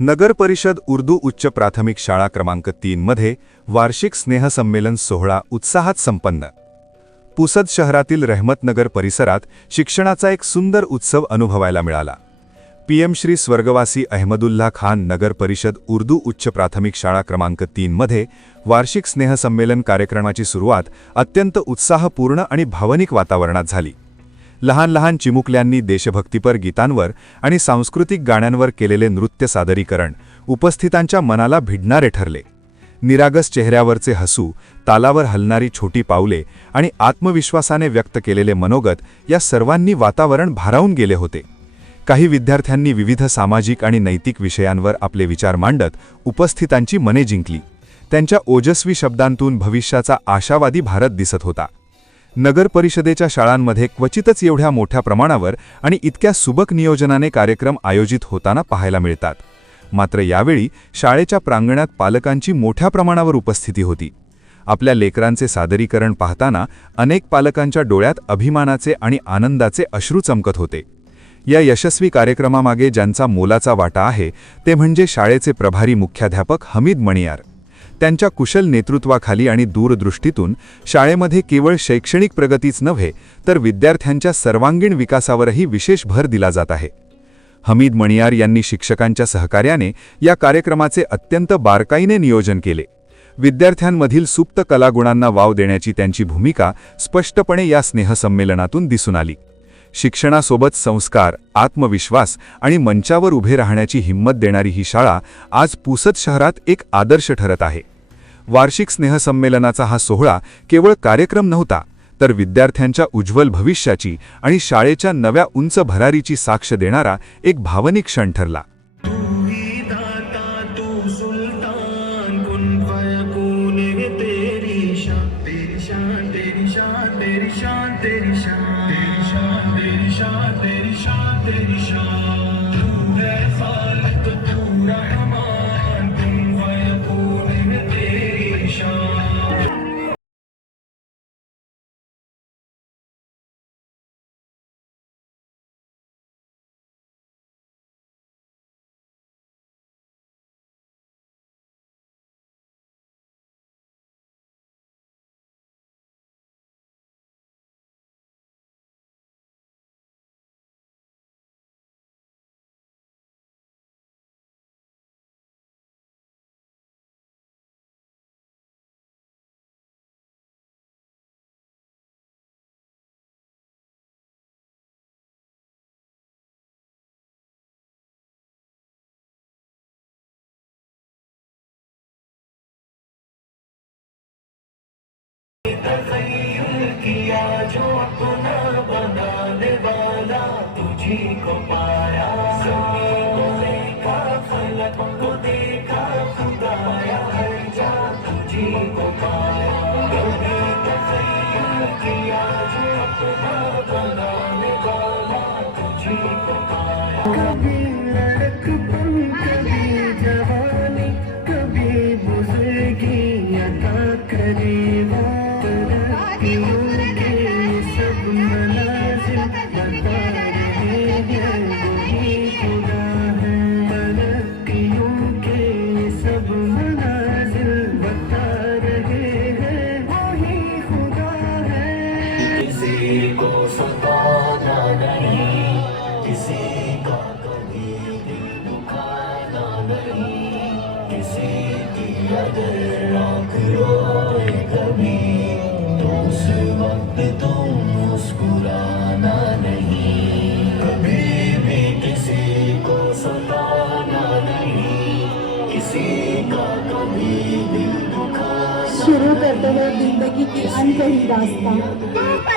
नगर परिषद उर्दू उच्च प्राथमिक शाळा क्रमांक 3 मध्ये वार्षिक स्नेहसंमेलन सोहळा उत्साहात संपन्न। पुसद शहरातील रहमतनगर परिसरात शिक्षणाचा एक सुंदर उत्सव अनुभवायला मिळाला। पीएम श्री स्वर्गवासी अहमदुल्ला खान नगर परिषद उर्दू उच्च प्राथमिक शाळा क्रमांक 3 मध्ये वार्षिक स्नेहसंमेलन कार्यक्रमाची सुरुवात अत्यंत उत्साहपूर्ण आणि भावनिक वातावरणात झाली। लहान लहान चिमुकल्यांनी देशभक्तीपर गीतांवर आणि सांस्कृतिक गाण्यांवर केलेले नृत्य सादरीकरण उपस्थितांच्या मनाला भिडणारे ठरले। निरागस चेहऱ्यावरचे हसू, तालावर हलणारी छोटी पावले आणि आत्मविश्वासाने व्यक्त केलेले मनोगत या सर्वांनी वातावरण भारावून गेले होते। काही विद्यार्थ्यांनी विविध सामाजिक आणि नैतिक विषयांवर आपले विचार मांडत उपस्थितांची मने जिंकली। त्यांच्या ओजस्वी शब्दांतून भविष्याचा आशावादी भारत दिसत होता। नगर परिषदेच्या शाळांमध्ये क्वचितच एवढ्या मोठ्या प्रमाणावर आणि इतक्या सुबक नियोजनाने कार्यक्रम आयोजित होताना पाहायला मिळतात। मात्र यावेळी शाळेच्या प्रांगणात पालकांची मोठ्या प्रमाणावर उपस्थिती होती। आपल्या लेकरांचे सादरीकरण पाहताना अनेक पालकांच्या डोळ्यात अभिमानाचे आणि आनंदाचे अश्रू चमकत होते। या यशस्वी कार्यक्रमामागे ज्यांचा मोलाचा वाटा आहे ते म्हणजे शाळेचे प्रभारी मुख्याध्यापक हमीद मणियार। त्यांच्या कुशल नेतृत्वाखाली आणि दूरदृष्टीतून शाळेमध्ये केवळ शैक्षणिक प्रगतीच नव्हे तर विद्यार्थ्यांच्या सर्वांगीण विकासावरही विशेष भर दिला जात आहे। हमीद मणियार यांनी शिक्षकांच्या सहकार्याने या कार्यक्रमाचे अत्यंत बारकाईने नियोजन केले। विद्यार्थ्यांमधील सुप्त कलागुणांना वाव देण्याची त्यांची भूमिका स्पष्टपणे या स्नेहसंमेलनातून दिसून आली। शिक्षणासोबत संस्कार, आत्मविश्वास आणि मंचावर उभे राहण्याची हिंमत देणारी ही शाळा आज पुसद शहरात एक आदर्श ठरत आहे। वार्षिक स्नेहसंमेलनाचा हा सोहळा केवळ कार्यक्रम नव्हता तर विद्यार्थ्यांच्या उज्ज्वल भविष्याची आणि शाळेच्या नव्या उंच भरारीची साक्ष देणारा एक भावनिक क्षण ठरला। किया जो अपना बनाने वाला तुझी को पाया, सभी को देखा फलक को देखा खुदाया, हर जा तुझी को पाया। कभी तखय्युल किया जो अपना बनाने वाला तुझी को पाया। कभी लड़कपन कभी जवानी कभी बुजुर्गी अता करीबा, तुम मुस्कुराना नहीं, कभी भी किसी को सताना नहीं, किसी का कभी दिल दुखाना। शुरू करते हैं जिंदगी की अनकही रास्ता।